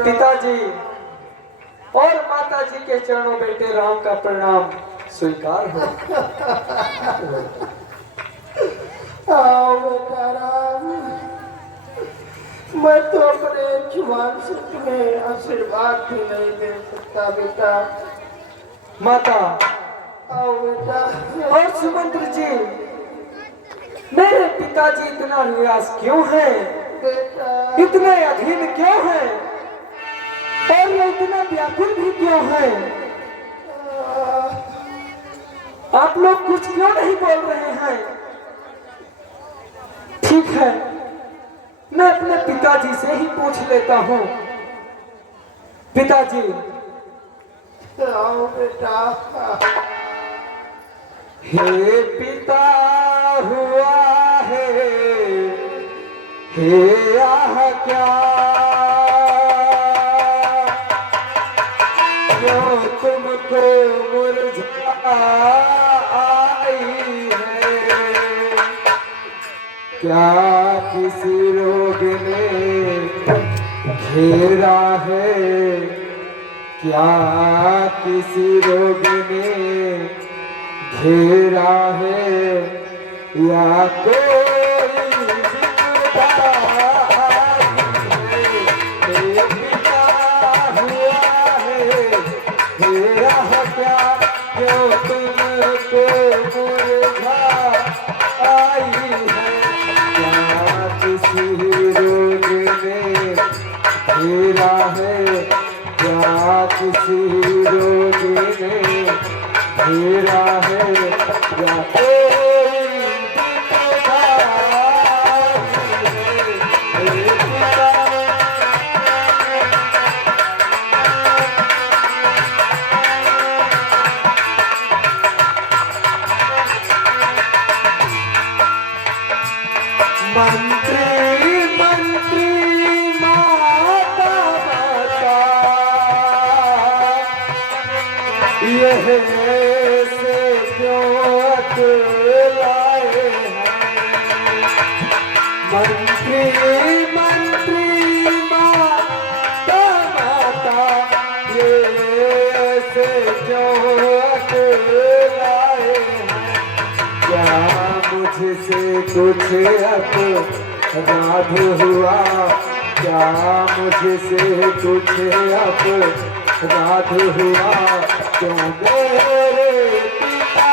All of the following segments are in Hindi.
पिताजी और माताजी के चरणों बेटे राम का प्रणाम स्वीकार हो। आओ बेटा राम, मैं तो अपने जुबान से तुम्हें आशीर्वाद भी नहीं दे सकता बेटा। माता आओ बेटा। और सुमंत्र जी, मेरे पिताजी इतना निराश क्यों है, बेटा इतने अधीन क्यों है और ये इतना व्याकुल भी क्यों है? आप लोग कुछ क्यों नहीं बोल रहे हैं? ठीक है, मैं अपने पिताजी से ही पूछ लेता हूँ। पिताजी आओ बेटा। हे पिता हुआ है, हे आह क्या क्यों तुमको मुरझा आई है, क्या किसी रोग ने घेरा है, क्या किसी रोग ने घेरा है, या कोई विपदा आई है, हे पिता हुआ है, हे आह क्या क्यों तुमको मुरझा आई है, क्या किसी रोग ने घेरा है, क्या किसी रोग ने घेरा है, या कोई विपदा आई है, हे पिता। मंत्री मंत्री माता माता यह से क्यों अकेलाए हैं, मंत्री मंत्री माता माता ये से क्यों अकेलाए हैं, क्या मुझसे कुछ अपराध हुआ, क्या मुझसे कुछ अपराध हुआ, क्यों मेरे पिता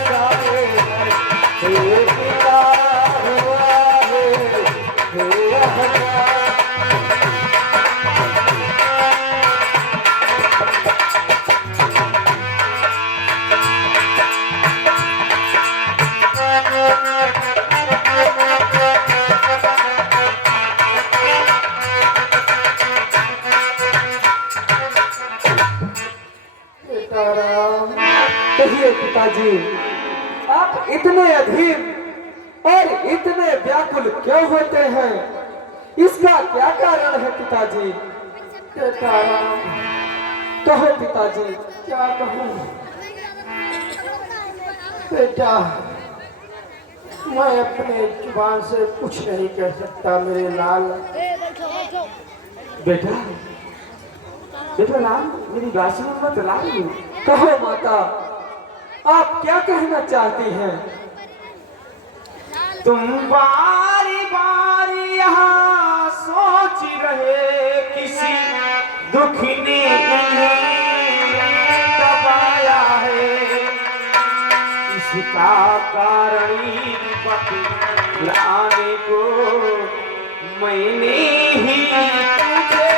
सारे हैं, हे पिता हुआ है, हे अहया। बेटा राम, कहिए पिताजी, आप इतने अधीर और इतने व्याकुल क्यों होते हैं? इसका क्या कारण है पिताजी? बेटा राम, कहो पिताजी। क्या कहूँ बेटा, मैं अपने जुबान से कुछ नहीं कह सकता मेरे लाल। बेटा बेटा राम, मेरी बात सुनो मत लाल। कहो माता, आप क्या कहना चाहती हैं? तुम बारी बारी यहाँ सोच रहे किसी दुख ने दबाया है, इसका कारण बतलाने को मैंने ही तुझे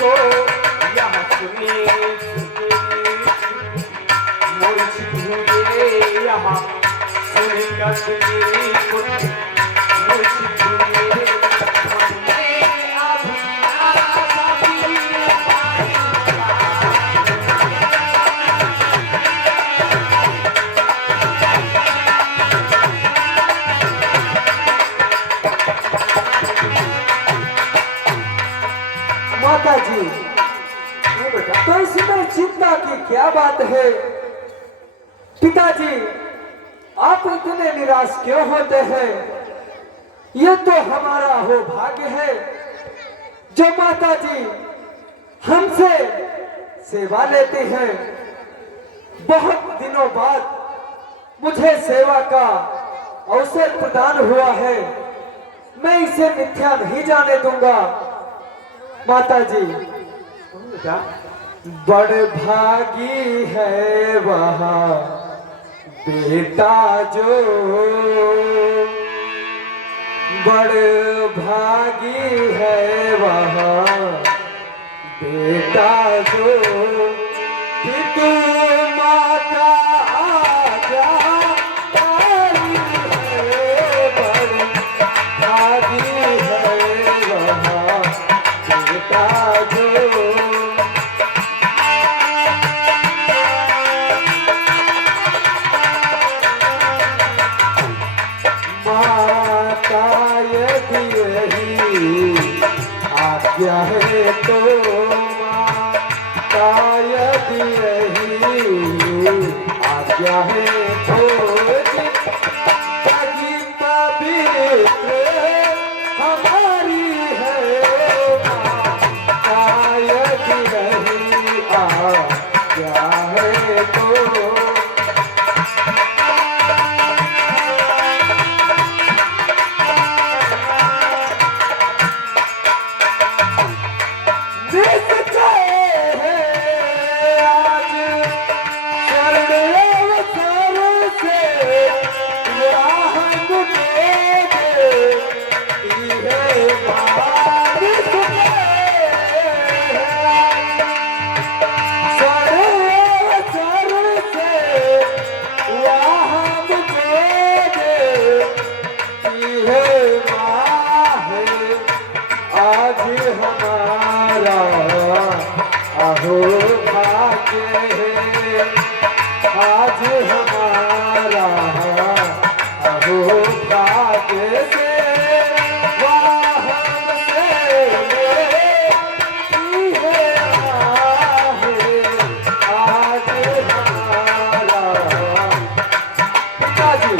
को यह सुने लगनी कुछ मुश्किल में अभी माता जी, बेटा तो इसमें चिंता की क्या बात है? पिताजी, आप इतने निराश क्यों होते हैं? ये तो हमारा हो भाग्य है जो माता जी हमसे सेवा लेती हैं। बहुत दिनों बाद मुझे सेवा का अवसर प्रदान हुआ है, मैं इसे मिथ्या नहीं जाने दूंगा। माता जी, बेटा बड़ भागी है वहाँ बेटा जो, बड़ भागी है वहाँ बेटा जो, कि तू माँ का आज्ञा कारी है। बड़ भागी है वहाँ बेटा जो, माता यदि यही आज्ञा है तो, माता यदि यही आज्ञा है तो, जिंदगी पवित्र हमारी है। माता यदि यही आज्ञा है तो, आज हमारा अहो भाग्य है, आज हमारा अहो भाग्य से वाह हमसे लेती है आहे। आज हमारा पिताजी,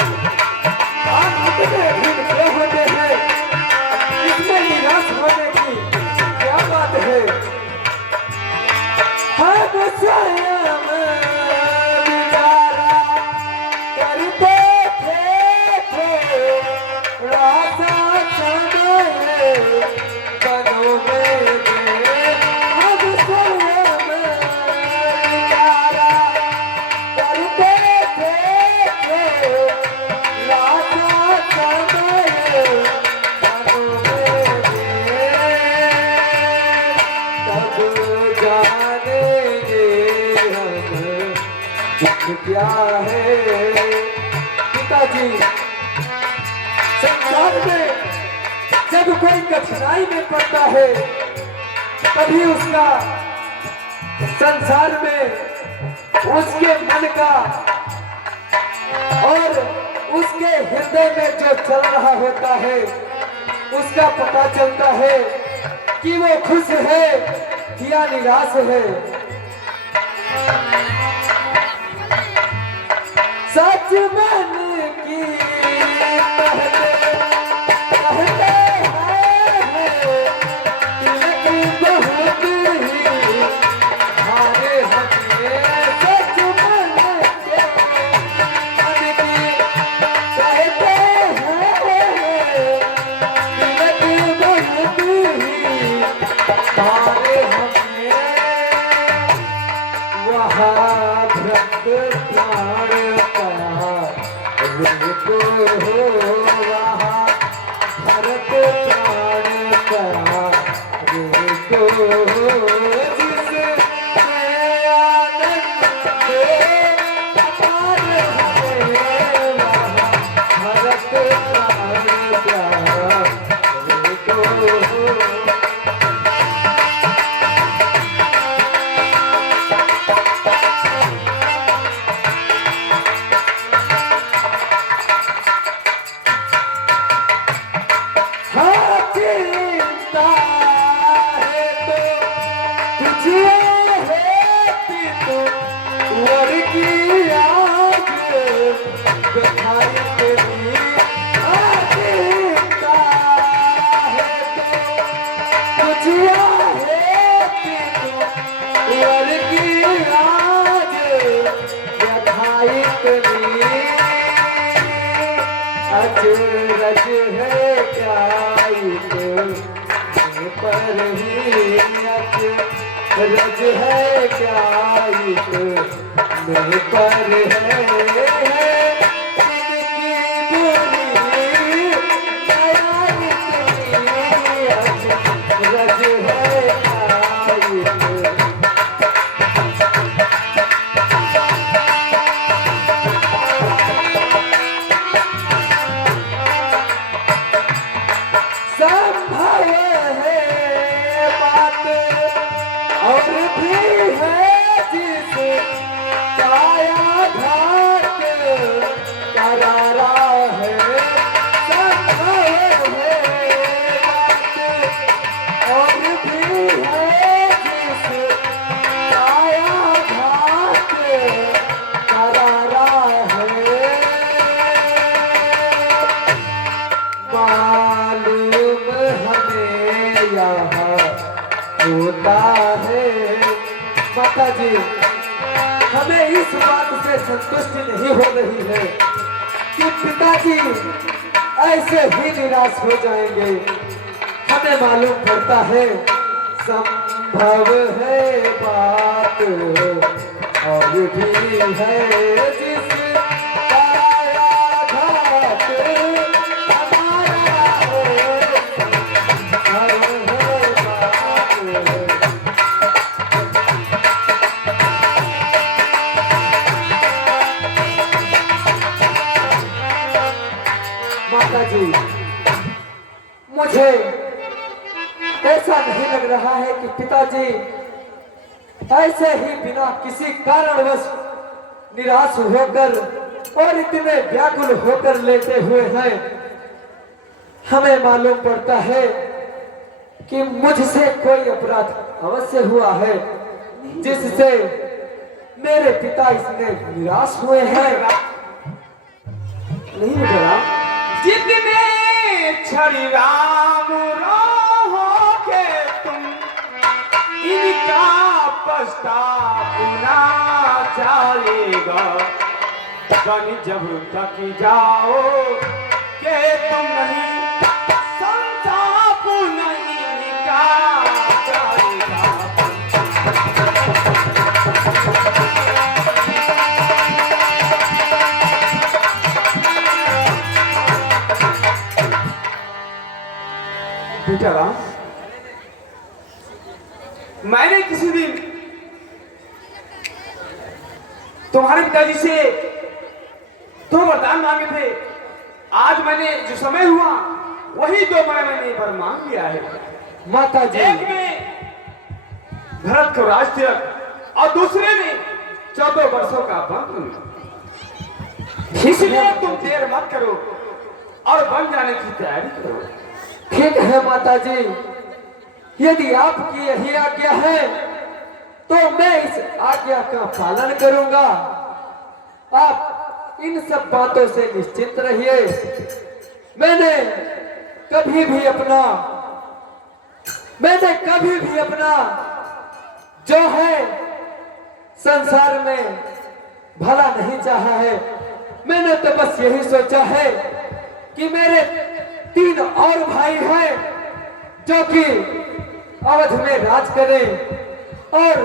आप इतने भीड़ क्यों होते हैं? इसमें निराश होने की क्या बात है? हम स्वयं गुजारा करते थे, थोड़ा सा समय बनों में दे। हम स्वयं गुजारा करते थे, थोड़ा सा समय बनों में दे। तब जानेंगे हम दुख क्या है। पिताजी, संसार में जब कोई कठिनाई में पड़ता है, तभी उसका संसार में उसके मन का और उसके हृदय में जो चल रहा होता है, उसका पता चलता है कि वो खुश है या निराश है। सच मन की कहते कहते हैं, तिलक बहुत ही भारे हमें। सच मन के मन की कहते हैं, तिलक बहुत ही भारे हमें। वहाँ भक्त प्राण को हो, वहाँ भरत प्राण को हो, जिससे आनंद अपार हमें। वहाँ कुचिया है कुंवर की आज यथाई कली अचरज है क्या पर ही अचरज है क्या मेरे पर है होता है। माता जी हमें इस बात से संतुष्टि नहीं हो रही है कि पिताजी ऐसे ही निराश हो जाएंगे। हमें मालूम पड़ता है संभव है बात और भी है जिस जी मुझे ऐसा नहीं लग रहा है कि पिताजी ऐसे ही बिना किसी कारणवश निराश होकर और इतने व्याकुल होकर लेटे हुए हैं। हमें मालूम पड़ता है कि मुझसे कोई अपराध अवश्य हुआ है जिससे मेरे पिता इसमें निराश हुए हैं। नहीं बेटा जितने छड़ी राम रहोगे तुम इनका पछताना चलेगा। कहीं जब तक जाओ के तुम नहीं संताप नहीं का चलेगा। बेटा राम, मैंने किसी दिन तुम्हारे पिताजी से 2 वरदान मांगे थे। आज मैंने जो समय हुआ वही 2 मैंने पर मांग लिया है। माता जी एक में भरत को राज तिलक और दूसरे में 14 वर्षों का वन। इसलिए तुम देर मत करो और बन जाने की तैयारी करो। ठीक है माता जी, यदि आपकी यही आज्ञा है तो मैं इस आज्ञा का पालन करूंगा। आप इन सब बातों से निश्चिंत रहिए। मैंने कभी भी अपना जो है संसार में भला नहीं चाहा है। मैंने तो बस यही सोचा है कि मेरे 3 और भाई हैं जो कि अवध में राज करें और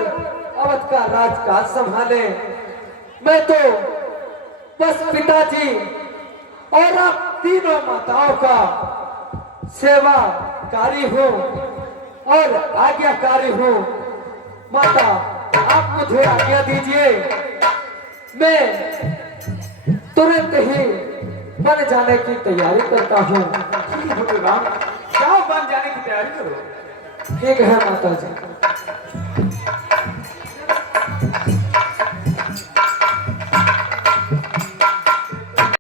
अवध का राजकाज संभालें। मैं तो बस पिताजी और आप तीनों माताओं का सेवाकारी हूँ और आज्ञाकारी हूँ। माता आप मुझे आज्ञा दीजिए, मैं तुरंत ही बन जाने की तैयारी करता हूँ। राम, जाओ बन जाने की तैयारी करो। ठीक है माता जी।